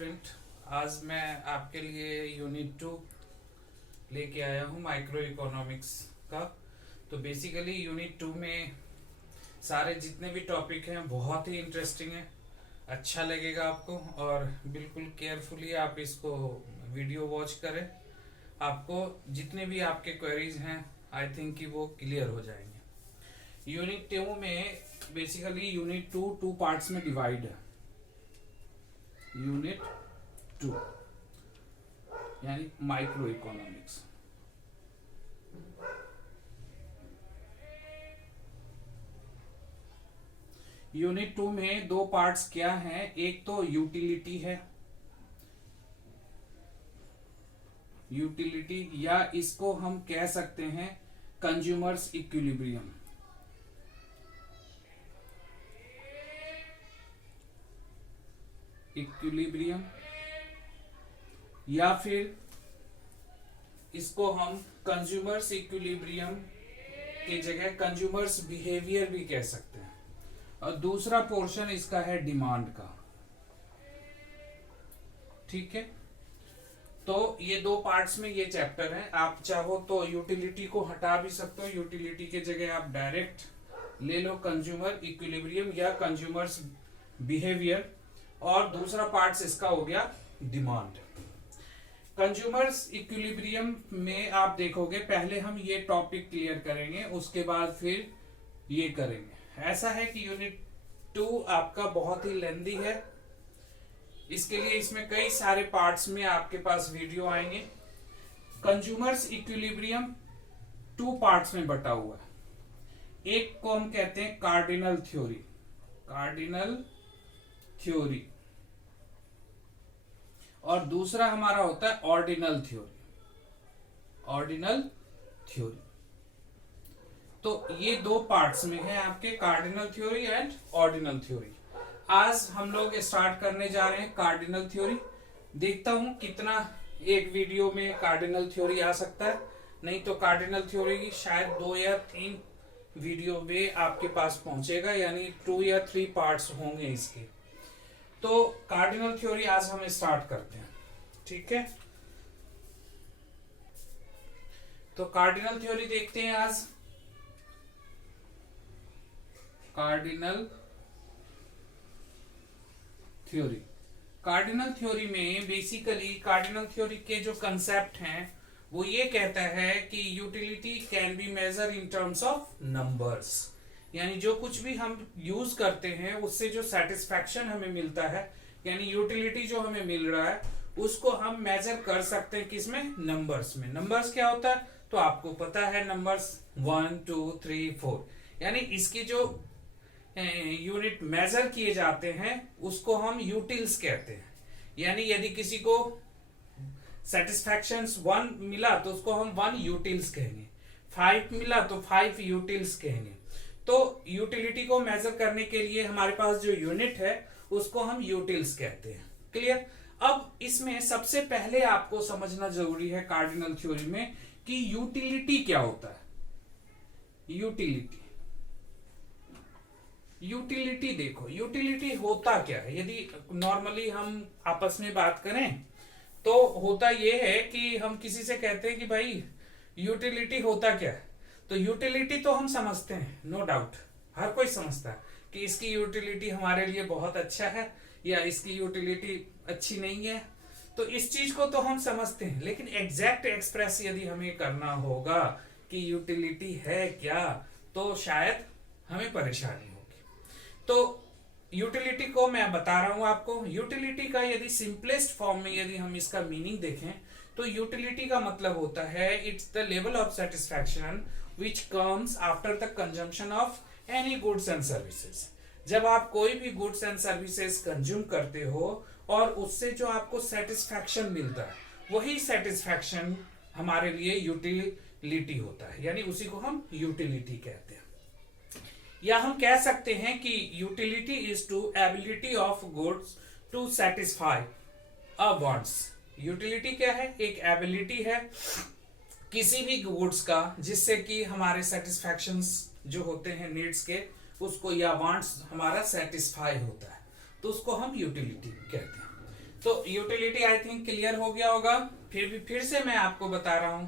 Student, आज मैं आपके लिए यूनिट 2 लेके आया हूँ माइक्रो इकोनॉमिक्स का। तो बेसिकली यूनिट 2 में सारे जितने भी टॉपिक हैं बहुत ही इंटरेस्टिंग है, अच्छा लगेगा आपको। और बिल्कुल केयरफुली आप इसको वीडियो वॉच करें, आपको जितने भी आपके क्वेरीज हैं आई थिंक कि वो क्लियर हो जाएंगे। यूनिट 2 में बेसिकली यूनिट 2 टू पार्ट्स में डिवाइड है। यूनिट 2 यानी माइक्रो इकोनॉमिक्स। यूनिट 2 में दो पार्ट्स क्या हैं, एक तो यूटिलिटी है, यूटिलिटी या इसको हम कह सकते हैं कंज्यूमर्स इक्विलिब्रियम। इक्विलिब्रियम या फिर इसको हम कंज्यूमर्स इक्विलिब्रियम की जगह कंज्यूमर्स बिहेवियर भी कह सकते हैं। और दूसरा पोर्शन इसका है डिमांड का। ठीक है, तो ये दो पार्ट्स में ये चैप्टर है। आप चाहो तो यूटिलिटी को हटा भी सकते हो, यूटिलिटी के जगह आप डायरेक्ट ले लो कंज्यूमर इक्विलिब्रियम या कंज्यूमर्स बिहेवियर। और दूसरा पार्ट्स इसका हो गया डिमांड। कंज्यूमर्स इक्विलिब्रियम में आप देखोगे पहले हम ये टॉपिक क्लियर करेंगे, उसके बाद फिर ये करेंगे। ऐसा है कि यूनिट 2 आपका बहुत ही लेंथी है, इसके लिए इसमें कई सारे पार्ट्स में आपके पास वीडियो आएंगे। कंज्यूमर्स इक्विलिब्रियम 2 पार्ट्स में बटा हुआ है। एक को हम कहते हैं कार्डिनल थ्योरी, कार्डिनल थ्योरी, और दूसरा हमारा होता है ऑर्डिनल थ्योरी, ऑर्डिनल थ्योरी। तो ये दो पार्ट्स में है आपके cardinal theory and ordinal theory. आज हम लोग स्टार्ट करने जा रहे हैं कार्डिनल थ्योरी। देखता हूं कितना एक वीडियो में कार्डिनल थ्योरी आ सकता है, नहीं तो कार्डिनल थ्योरी की शायद 2 या 3 वीडियो में आपके पास पहुंचेगा, यानी 2 या 3 पार्ट्स होंगे इसके। तो कार्डिनल थ्योरी आज हम स्टार्ट करते हैं। ठीक है, तो कार्डिनल थ्योरी देखते हैं आज। कार्डिनल थ्योरी, कार्डिनल थ्योरी में बेसिकली कार्डिनल थ्योरी के जो कंसेप्ट हैं वो ये कहता है कि utility can be measure in terms of numbers. यानी जो कुछ भी हम यूज करते हैं उससे जो सेटिस्फैक्शन हमें मिलता है, यानी यूटिलिटी जो हमें मिल रहा है उसको हम मेजर कर सकते हैं किसमें, नंबर्स में। नंबर्स क्या होता है तो आपको पता है, नंबर्स 1 2 3 4, यानी इसकी जो यूनिट मेजर किए जाते हैं उसको हम यूटिल्स कहते हैं। यानी यदि किसी को सेटिस्फैक्शन 1 मिला तो उसको हम 1 यूटिल्स कहेंगे, 5 मिला तो 5 यूटिल्स कहेंगे। तो यूटिलिटी को मेजर करने के लिए हमारे पास जो यूनिट है उसको हम यूटिल्स कहते हैं। क्लियर। अब इसमें सबसे पहले आपको समझना जरूरी है कार्डिनल थ्योरी में कि यूटिलिटी क्या होता है। यूटिलिटी, यूटिलिटी देखो, यूटिलिटी होता क्या है। यदि नॉर्मली हम आपस में बात करें तो होता यह है कि हम किसी से कहते हैं कि भाई यूटिलिटी होता क्या है, तो यूटिलिटी तो हम समझते हैं, नो डाउट हर कोई समझता है कि इसकी यूटिलिटी हमारे लिए बहुत अच्छा है या इसकी यूटिलिटी अच्छी नहीं है। तो इस चीज को तो हम समझते हैं, लेकिन एग्जैक्ट एक्सप्रेस यदि हमें करना होगा कि यूटिलिटी है क्या, तो शायद हमें परेशानी होगी। तो यूटिलिटी को मैं बता रहा हूं आपको। यूटिलिटी का यदि सिंपलेस्ट फॉर्म में यदि हम इसका मीनिंग देखें तो यूटिलिटी का मतलब होता है it's the level of satisfaction which comes after the consumption of any goods and services। जब आप कोई भी गुड्स एंड सर्विसेज कंज्यूम करते हो और उससे जो आपको सेटिस्फैक्शन मिलता है, वही सेटिस्फैक्शन हमारे लिए यूटिलिटी होता है, यानी उसी को हम यूटिलिटी कहते हैं। या हम कह सकते हैं कि utility is to ability of goods to satisfy a wants. Utility क्या है, एक एबिलिटी है किसी भी गुड्स का जिससे कि हमारे सेटिस्फैक्शंस जो होते हैं नीड्स के, उसको या वांट्स हमारा सेटिस्फाई होता है, तो उसको हम यूटिलिटी कहते हैं। तो यूटिलिटी आई थिंक क्लियर हो गया होगा। फिर से मैं आपको बता रहा हूं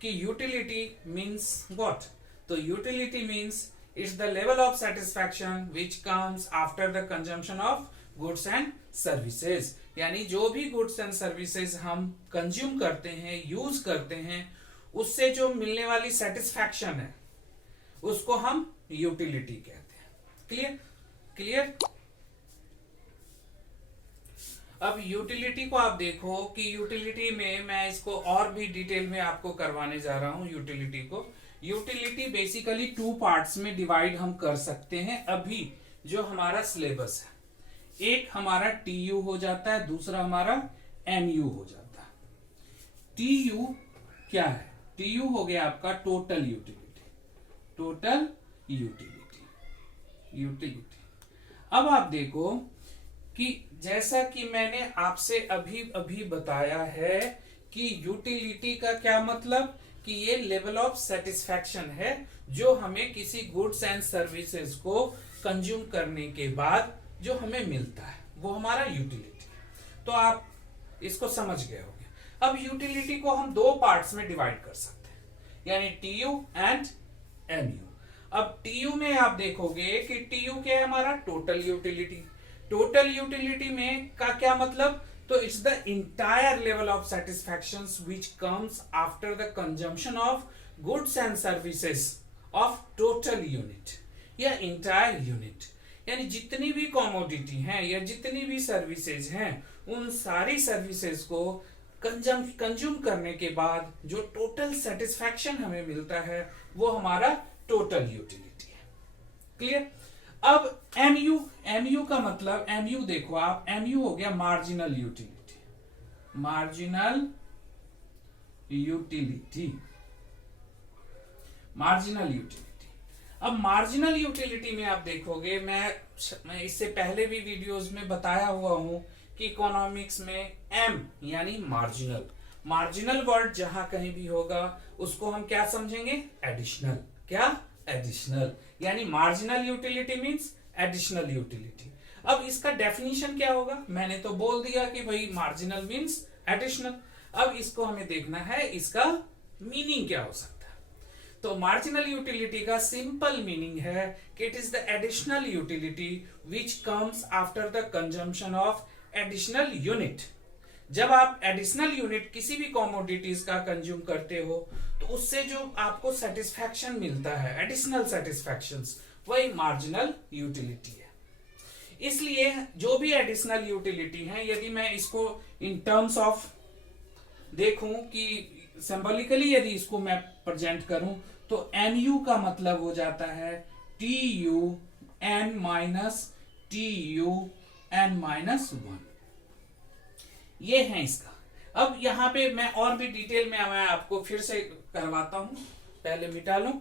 कि यूटिलिटी मीन्स व्हाट। तो utility means it's the level of satisfaction which comes after the consumption of goods and services. यानी जो भी गुड्स एंड सर्विसेज हम कंज्यूम करते हैं, यूज करते हैं, उससे जो मिलने वाली सेटिस्फैक्शन है उसको हम यूटिलिटी कहते हैं। Clear clear. अब यूटिलिटी को आप देखो कि यूटिलिटी में मैं इसको और भी डिटेल में आपको करवाने जा रहा हूं। यूटिलिटी बेसिकली 2 पार्ट्स में डिवाइड हम कर सकते हैं अभी जो हमारा सिलेबस है। एक हमारा टीयू हो जाता है, दूसरा हमारा एमयू हो जाता है। टीयू क्या है? टीयू हो गया आपका टोटल यूटिलिटी। Total utility. अब आप देखो कि जैसा कि मैंने आपसे अभी बताया है कि यूटिलिटी का क्या मतलब, कि ये लेवल ऑफ सेटिस्फैक्शन है जो हमें किसी गुड्स एंड सर्विसेज को कंज्यूम करने के बाद जो हमें मिलता है, वो हमारा यूटिलिटी। तो आप इसको समझ गए होंगे। अब यूटिलिटी को हम 2 पार्ट्स में डिवाइड कर सकते हैं, यानी टीयू एंड एमयू। अब टीयू में आप देखोगे कि टीयू क्या है? हमारा टोटल यूटिलिटी। टोटल यूटिलिटी में का क्या मतलब? तो it's the entire level of satisfaction which comes after the consumption of goods and services of total unit या इंटायर यूनिट। यानी जितनी भी कॉमोडिटी हैं या जितनी भी सर्विसेज हैं, उन सारी सर्विसेज को कंज्यूम करने के बाद जो टोटल सेटिस्फैक्शन हमें मिलता है वो हमारा टोटल यूटिलिटी है। क्लियर। अब एमयू का मतलब, एमयू देखो आप, एमयू हो गया मार्जिनल यूटिलिटी। Marginal utility. अब मार्जिनल यूटिलिटी में आप देखोगे, मैं इससे पहले भी वीडियोस में बताया हुआ हूं कि इकोनॉमिक्स में एम यानी मार्जिनल वर्ड जहां कहीं भी होगा उसको हम क्या समझेंगे? एडिशनल। क्या? एडिशनल। यानी marginal utility means additional utility. अब इसका डेफिनेशन क्या होगा? मैंने तो बोल दिया कि भाई मार्जिनल मींस एडिशनल। अब इसको हमें देखना है इसका मीनिंग क्या हो सकता है। तो मार्जिनल यूटिलिटी का सिंपल मीनिंग है कि it is the additional utility which comes after the consumption of additional unit. जब आप एडिशनल यूनिट किसी भी कॉमोडिटीज का कंज्यूम करते हो तो उससे जो आपको सेटिस्फैक्शन मिलता है, एडिशनल सेटिस्फैक्शंस, वही मार्जिनल यूटिलिटी है। इसलिए जो भी एडिशनल यूटिलिटी है, यदि मैं इसको इन टर्म्स ऑफ देखूं कि सिंबॉलिकली यदि इसको मैं प्रेजेंट करूं तो एमयू का मतलब हो जाता है TU n minus TU n minus 1। ये है इसका। अब यहां पे मैं और भी डिटेल में मैं आपको फिर से करवाता हूं, पहले मिटा लूं,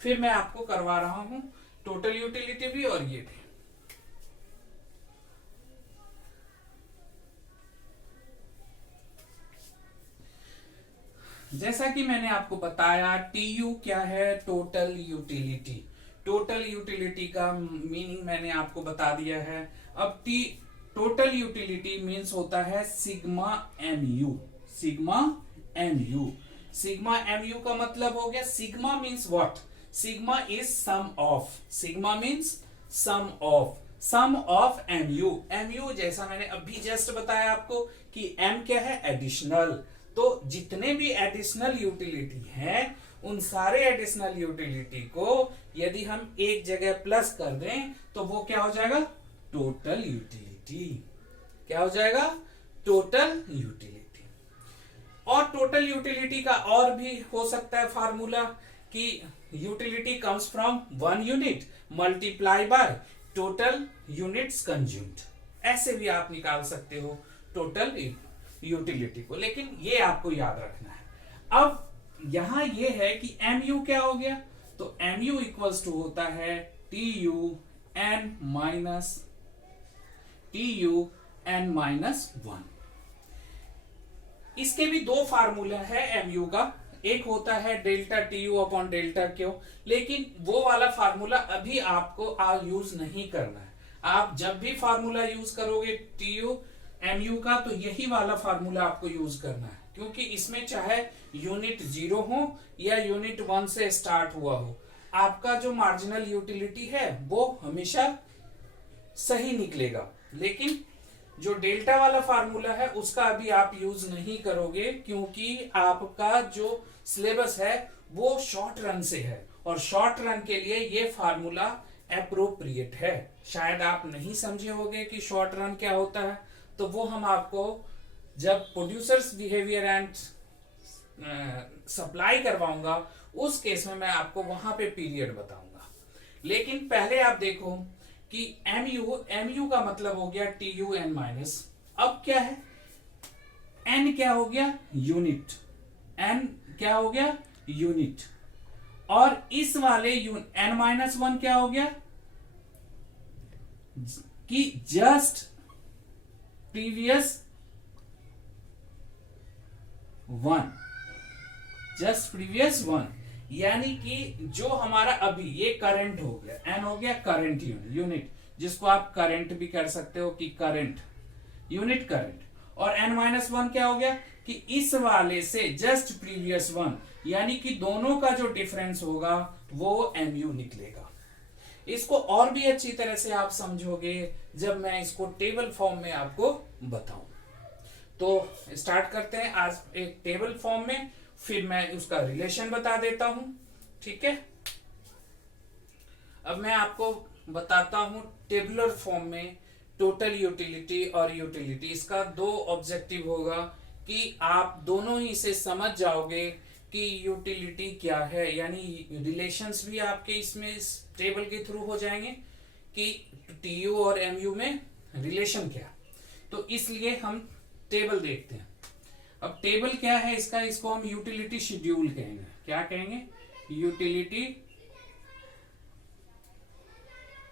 फिर मैं आपको करवा रहा हूं टोटल यूटिलिटी भी और ये भी। जैसा कि मैंने आपको बताया, टीयू क्या है? Total utility. टोटल यूटिलिटी का मीनिंग मैंने आपको बता दिया है। अब टोटल यूटिलिटी मीन्स होता है सिग्मा एमयू। सिग्मा एमयू का मतलब हो गया, sigma means what? Sigma is sum of. Sigma means sum of MU. MU जैसा मैंने अभी जस्ट बताया आपको कि एम क्या है? एडिशनल। तो जितने भी एडिशनल यूटिलिटी हैं, उन सारे एडिशनल यूटिलिटी को यदि हम एक जगह प्लस कर दें तो वो क्या हो जाएगा? Total utility. क्या हो जाएगा? Total utility. और टोटल यूटिलिटी का और भी हो सकता है फार्मूला कि utility comes from 1 unit multiply by total units consumed. ऐसे भी आप निकाल सकते हो टोटल यूटिलिटी को, लेकिन ये आपको याद रखना है। अब यहां ये है कि एमयू क्या हो गया? तो एमयू इक्वल्स टू होता है टीयू एन माइनस 1। इसके भी 2 फार्मूला है एमयू का। एक होता है delta TU upon delta Q, लेकिन वो वाला फार्मूला अभी आपको यूज नहीं करना है। आप जब भी फार्मूला यूज करोगे टीयू एमयू का, तो यही वाला फार्मूला आपको यूज करना है, क्योंकि इसमें चाहे यूनिट 0 हो या यूनिट 1 से स्टार्ट हुआ हो, आपका जो मार्जिनल यूटिलिटी है वो हमेशा सही निकलेगा। लेकिन जो डेल्टा वाला फार्मूला है उसका अभी आप यूज नहीं करोगे, क्योंकि आपका जो सिलेबस है वो शॉर्ट रन से है, और शॉर्ट रन के लिए ये फार्मूला एप्रोप्रिएट है। शायद आप नहीं समझे होंगे कि शॉर्ट रन क्या होता है, तो वो हम आपको जब प्रोड्यूसर्स बिहेवियर एंड सप्लाई करवाऊंगा उस केस में मैं आपको वहां पे पीरियड बताऊंगा। लेकिन पहले आप देखो कि एमयू का मतलब हो गया टीयू एन माइनस। अब क्या है, एन क्या हो गया, यूनिट, एन क्या हो गया, यूनिट, और इस वाले एन माइनस 1 क्या हो गया कि जस्ट प्रीवियस 1, जस्ट प्रीवियस 1, यानी कि जो हमारा अभी ये करंट हो गया, एन हो गया करंट यूनिट, जिसको आप करंट भी कर सकते हो कि करंट यूनिट करंट, और एन माइनस 1 क्या हो गया कि इस वाले से जस्ट प्रीवियस 1, यानी कि दोनों का जो डिफरेंस होगा वो एमयू निकलेगा। इसको और भी अच्छी तरह से आप समझोगे जब मैं इसको टेबल फॉर्म में आपको बताऊं। तो स्टार्ट करते हैं आज एक टेबल फॉर्म में, फिर मैं उसका रिलेशन बता देता हूं, ठीक है। अब मैं आपको बताता हूं टेबुलर फॉर्म में टोटल यूटिलिटी और यूटिलिटी। इसका 2 ऑब्जेक्टिव होगा कि आप दोनों ही से समझ जाओगे कि यूटिलिटी क्या है, यानी रिलेशंस भी आपके इसमें इस टेबल के थ्रू हो जाएंगे कि टीयू और एमयू में रिलेशन क्या। तो इसलिए हम टेबल देखते हैं। अब टेबल क्या है इसका, इसको हम यूटिलिटी शेड्यूल कहेंगे। क्या कहेंगे, यूटिलिटी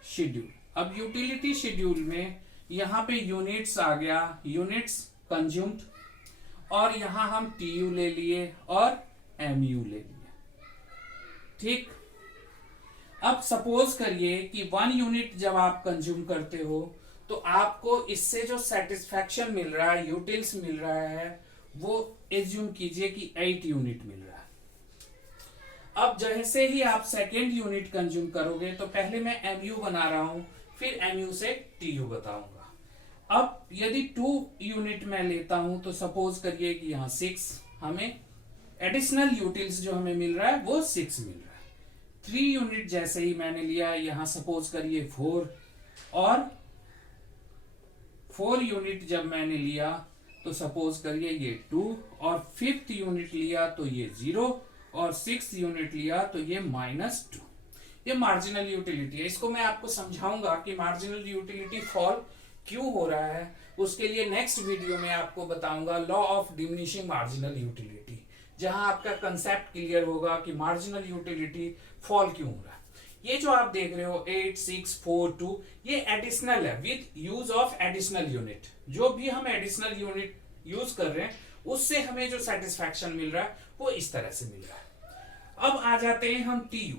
शेड्यूल। अब यूटिलिटी शेड्यूल में यहां पे यूनिट्स आ गया, यूनिट्स कंज्यूम्ड, और यहां हम टीयू ले लिए और एमयू ले लिए, ठीक। अब सपोज करिए कि 1 यूनिट जब आप कंज्यूम करते हो तो आपको इससे जो सेटिस्फैक्शन मिल रहा है, यूटिल्स मिल रहा है, वो एज्यूम कीजिए कि 8 यूनिट मिल रहा है। अब जैसे ही आप सेकेंड यूनिट कंज्यूम करोगे, तो पहले मैं एमयू बना रहा हूं, फिर एमयू से टीयू बताऊंगा। अब यदि 2 यूनिट मैं लेता हूं तो सपोज करिए कि यहां 6, हमें एडिशनल यूटिल्स जो हमें मिल रहा है वो 6 मिल रहा है। 3 यूनिट जैसे ही मैंने लिया, यहां सपोज करिए 4, और 4 यूनिट जब मैंने लिया तो सपोज करिए ये 2, और 5th यूनिट लिया तो ये 0, और 6th यूनिट लिया तो ये -2। ये मार्जिनल यूटिलिटी है। इसको मैं आपको समझाऊंगा कि मार्जिनल यूटिलिटी फॉल क्यों हो रहा है। उसके लिए नेक्स्ट वीडियो में आपको बताऊंगा law of diminishing marginal utility, जहां आपका कंसेप्ट क्लियर होगा कि मार्जिनल यूटिलिटी फॉल क्यों हो रहा है। ये जो आप देख रहे हो 8, 6, 4, 2, ये एडिशनल है with use of additional unit. जो भी हम एडिशनल यूनिट यूज कर रहे हैं उससे हमें जो सेटिस्फैक्शन मिल रहा है वो इस तरह से मिल रहा है। अब आ जाते हैं हम टीयू।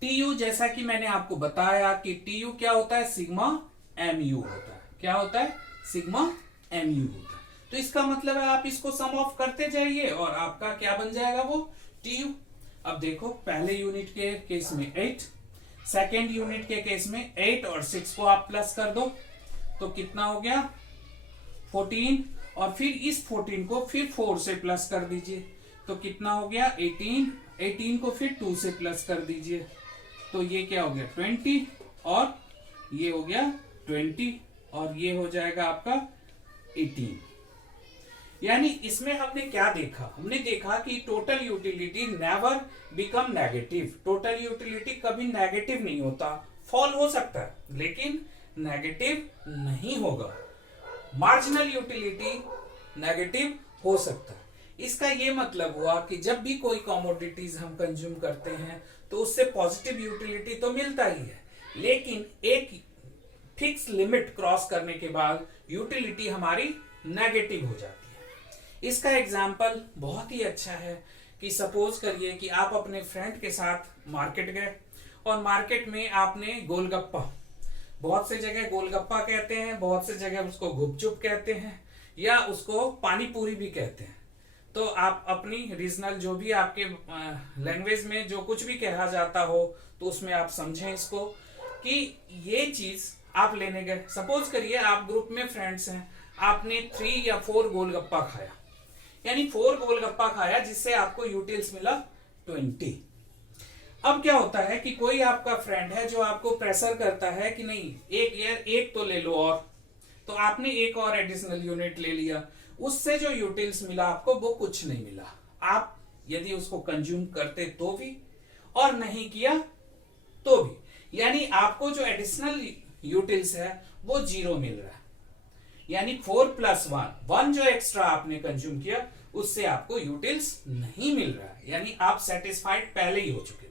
टीयू जैसा कि मैंने आपको बताया कि टीयू क्या होता है, सिग्मा एमयू होता है। क्या होता है, सिग्मा एमयू होता है। तो इसका मतलब है आप इसको सम ऑफ करते जाइए और आपका क्या बन जाएगा, वो टीयू। अब देखो पहले यूनिट के केस में 8, सेकेंड यूनिट के केस में 8 और 6 को आप प्लस कर दो तो कितना हो गया 14, और फिर इस 14 को फिर 4 से प्लस कर दीजिए तो कितना हो गया 18, 18 को फिर 2 से प्लस कर दीजिए तो ये क्या हो गया 20, और ये हो गया 20, और ये हो जाएगा आपका 18। यानी इसमें हमने क्या देखा, हमने देखा कि total utility never become negative. Total utility कभी नेगेटिव नहीं होता, फॉल हो सकता है लेकिन नेगेटिव नहीं होगा। मार्जिनल यूटिलिटी नेगेटिव हो सकता है। इसका ये मतलब हुआ कि जब भी कोई कमोडिटीज हम कंज्यूम करते हैं तो उससे पॉजिटिव यूटिलिटी तो मिलता ही है, लेकिन एक फिक्स लिमिट क्रॉस करने के बाद यूटिलिटी हमारी नेगेटिव हो जाती है। इसका एग्जाम्पल बहुत ही अच्छा है कि सपोज करिए कि आप अपने फ्रेंड के साथ मार्केट गए और मार्केट में आपने गोलगप्पा बहुत से जगह गोलगप्पा कहते हैं, बहुत से जगह उसको गुपचुप कहते हैं, या उसको पानी पूरी भी कहते हैं। तो आप अपनी रीजनल जो भी आपके लैंग्वेज में जो कुछ भी कहा जाता हो तो उसमें आप समझें इसको कि ये चीज आप लेने गए। सपोज करिए आप ग्रुप में फ्रेंड्स हैं, आपने 3 या 4 गोलगप्पा खाया, यानी 4 गोलगप्पा खाया जिससे आपको यूटिल्स मिला 20। अब क्या होता है कि कोई आपका फ्रेंड है जो आपको प्रेशर करता है कि नहीं एक तो ले लो, और तो आपने एक और एडिशनल यूनिट ले लिया, उससे जो यूटिल्स मिला आपको वो कुछ नहीं मिला। आप यदि उसको कंज्यूम करते तो भी और नहीं किया तो भी, यानी आपको जो एडिशनल यूटिल्स है वो 0 मिल रहा है। यानी 4 + 1 जो एक्स्ट्रा आपने कंज्यूम किया उससे आपको यूटिल्स नहीं मिल रहा है, यानी आप सेटिस्फाइड पहले ही हो चुके थे।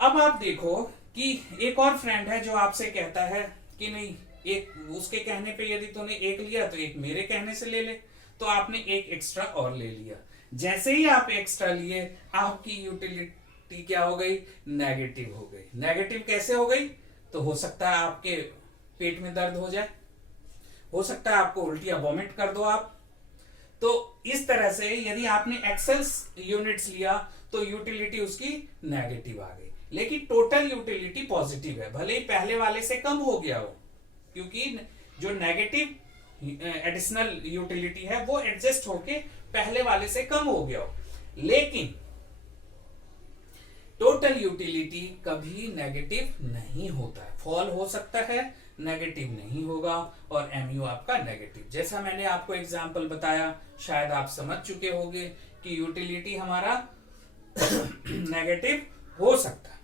अब आप देखो कि एक और फ्रेंड है जो आपसे कहता है कि नहीं, एक उसके कहने पे यदि तूने एक लिया तो एक मेरे कहने से ले ले, तो आपने एक एक्स्ट्रा और ले लिया। जैसे ही आप एक्स्ट्रा लिए आपकी यूटिलिटी क्या हो गई, नेगेटिव हो गई। नेगेटिव कैसे हो गई, तो हो सकता है आपके पेट में दर्द हो जाए, हो सकता है आपको उल्टी या वॉमिट कर दो आप। तो इस तरह से यदि आपने एक्सेस यूनिट्स लिया तो यूटिलिटी उसकी नेगेटिव आ गई, लेकिन टोटल यूटिलिटी पॉजिटिव है, भले ही पहले वाले से कम हो गया हो, क्योंकि जो नेगेटिव एडिशनल यूटिलिटी है वो एडजस्ट होके पहले वाले से कम हो गया हो, लेकिन टोटल यूटिलिटी कभी नेगेटिव नहीं होता है। फॉल हो सकता है, नेगेटिव नहीं होगा, और एमयू आपका नेगेटिव। जैसा मैंने आपको एग्जांपल बताया, शायद आप समझ चुके होंगे कि यूटिलिटी हमारा नेगेटिव हो सकता है।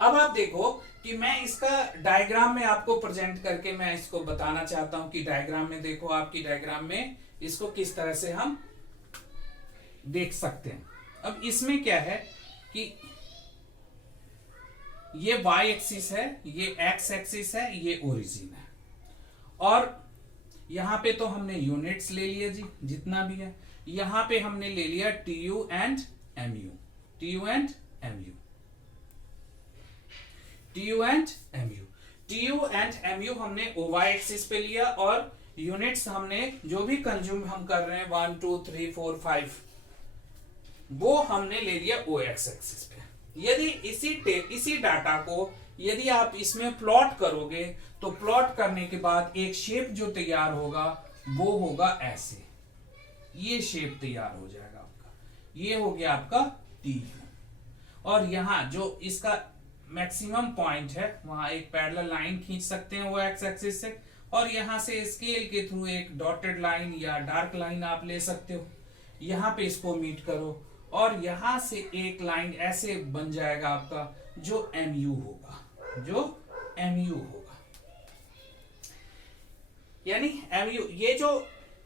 अब आप देखो कि मैं इसका डायग्राम में आपको प्रेजेंट करके मैं इसको बताना चाहता हूं कि डायग्राम में देखो, आपकी डायग्राम में इसको किस तरह से हम देख सकते हैं। अब इसमें क्या है कि ये y एक्सिस है, ये x एक्सिस है, ये ओरिजिन है, और यहां पे तो हमने यूनिट्स ले लिया जी जितना भी है, यहां पे हमने ले लिया TU and MU, TU and MU, TU and MU, TU and MU हमने OY एक्सिस पे लिया, और यूनिट्स हमने जो भी कंज्यूम हम कर रहे हैं 1 2 3 4 5 वो हमने ले लिया OX एक्सिस पे। यदि इसी डाटा को यदि आप इसमें प्लॉट करोगे तो प्लॉट करने के बाद एक शेप जो तैयार होगा वो होगा ऐसे, ये शेप तैयार हो जाएगा आपका, ये हो गया आपका TU, और यहां जो इसका मैक्सिमम पॉइंट है वहां एक पैरेलल लाइन खींच सकते हैं वो एक्स एक्सिस से, और यहां से स्केल के थ्रू एक डॉटेड लाइन या डार्क लाइन आप ले सकते हो, यहां पे इसको मीट करो, और यहां से एक लाइन ऐसे बन जाएगा आपका जो MU होगा, जो MU होगा, यानी MU ये जो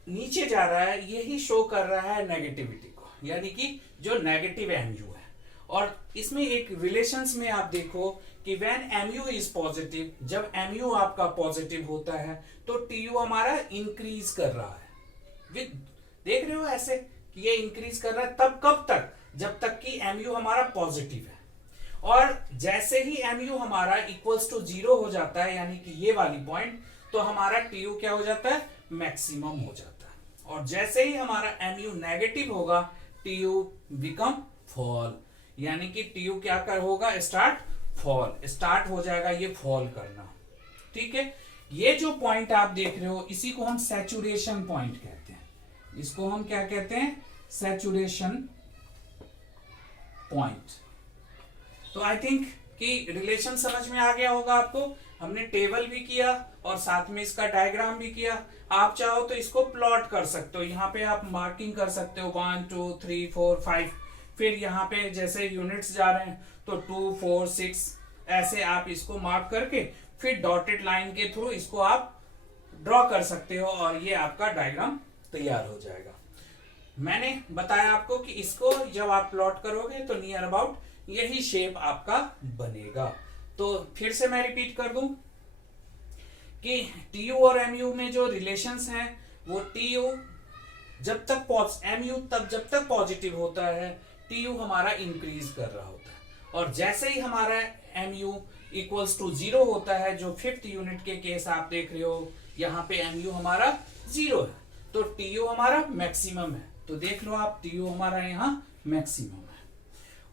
नीचे जा रहा है यही शो कर रहा है नेगेटिविटी को, यानी कि जो नेगेटिव MU है। और इसमें एक रिलेशंस में आप देखो कि व्हेन MU इज पॉजिटिव, जब MU आपका पॉजिटिव होता है तो TU हमारा इंक्रीज कर रहा है, देख रहे हो ऐसे कि ये इंक्रीज कर रहा है, तब कब तक, जब तक कि MU हमारा पॉजिटिव है, और जैसे ही MU हमारा इक्वल्स टू 0 हो जाता है, यानी कि ये वाली पॉइंट, तो हमारा TU क्या हो जाता है, मैक्सिमम हो जाता है, और जैसे ही हमारा MU नेगेटिव होगा TU बिकम फॉल, यानी कि TU क्या कर होगा, स्टार्ट हो जाएगा ये फॉल करना। ठीक है, ये जो पॉइंट आप देख रहे हो इसी को हम सैचुरेशन पॉइंट कहते हैं, इसको हम क्या कहते हैं, सैचुरेशन पॉइंट। तो आई थिंक कि रिलेशन समझ में आ गया होगा आपको, हमने टेबल भी किया और साथ में इसका डायग्राम भी किया। आप चाहो तो इसको प्लॉट कर सकते हो, यहाँ पे आप मार्किंग कर सकते हो 1 2 3 4 5, फिर यहाँ पे जैसे यूनिट्स जा रहे हैं तो 2 4 6 ऐसे आप इसको मार्क करके फिर डॉटेड लाइन के थ्रू इसको आप ड्रॉ कर सकते हो, और ये आपका डायग्राम तैयार हो जाएगा। मैंने बताया आपको कि इसको जब आप प्लॉट करोगे तो नियर अबाउट यही शेप आपका बनेगा। तो फिर से मैं रिपीट कर दूं कि TU और MU में जो रिलेशंस हैं वो TU जब तक MU जब तक पॉजिटिव होता है TU हमारा इंक्रीज कर रहा होता है, और जैसे ही हमारा MU इक्वल्स टू 0 होता है, जो 5th यूनिट के केस आप देख रहे हो, यहाँ पे mu हमारा 0 है, तो TU हमारा मैक्सिमम है। तो देख लो आप, TU हमारा यहाँ मैक्सिमम है।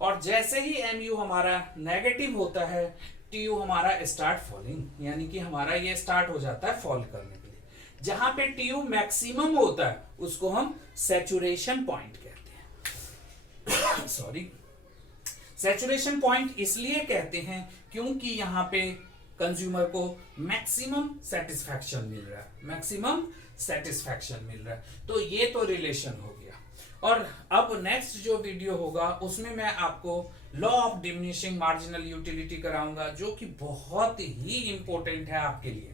और जैसे ही mu हमारा नेगेटिव होता है, TU हमारा स्टार्ट फॉलिंग, यानी कि हमारा ये स्टार्ट हो जाता है फॉल करने के लिए। जहां पे TU मैक्सिमम होता है उसको हम सैचुरेशन पॉइंट कहते हैं। सॉरी, सैचुरेशन पॉइंट इसलिए कहते हैं क्योंकि यहाँ पे कंज्यूमर को मैक्सिमम सेटिस्फैक्शन मिल रहा है, मैक्सिमम सेटिस्फैक्शन मिल रहा है। तो ये तो रिलेशन हो गया। और अब नेक्स्ट जो वीडियो होगा उसमें मैं आपको law of diminishing marginal utility कराऊंगा, जो कि बहुत ही इंपॉर्टेंट है आपके लिए,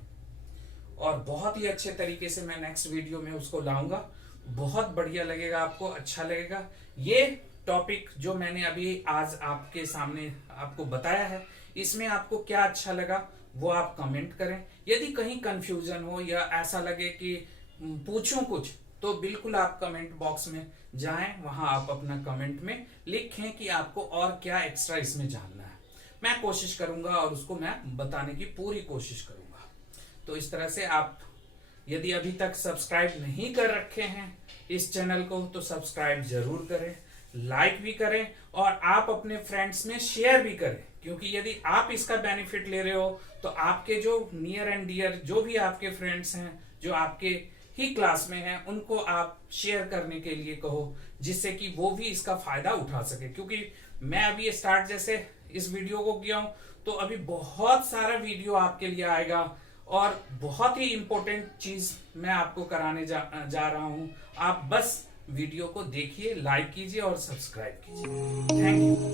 और बहुत ही अच्छे तरीके से मैं नेक्स्ट वीडियो में उसको लाऊंगा। बहुत बढ़िया लगेगा, आपको अच्छा लगेगा। ये टॉपिक जो मैंने अभी आज आपके सामने आपको बताया है, इसमें आपको क्या अच्छा लगा वो आप कमेंट करें। यदि कहीं कंफ्यूजन हो या ऐसा लगे कि पूछूं कुछ, तो बिल्कुल आप कमेंट बॉक्स में जाएं, वहां आप अपना कमेंट में लिखें कि आपको और क्या एक्स्ट्रा इसमें जानना है। मैं कोशिश करूंगा और उसको मैं बताने की पूरी कोशिश करूंगा। तो इस तरह से आप यदि अभी तक सब्सक्राइब नहीं कर रखे हैं इस चैनल को, तो सब्सक्राइब जरूर करें, लाइक भी करें, और आप अपने फ्रेंड्स में शेयर भी करें, क्योंकि यदि आप इसका बेनिफिट ले रहे हो तो आपके जो नियर एंड डियर जो भी आपके फ्रेंड्स हैं, जो आपके ही क्लास में हैं, उनको आप शेयर करने के लिए कहो, जिससे कि वो भी इसका फायदा उठा सके। क्योंकि मैं अभी स्टार्ट जैसे इस वीडियो को किया हूं, तो अभी बहुत सारा वीडियो आपके लिए आएगा, और बहुत ही इंपॉर्टेंट चीज मैं आपको कराने जा रहा हूं। आप बस वीडियो को देखिए, लाइक कीजिए और सब्सक्राइब कीजिए। Thank you.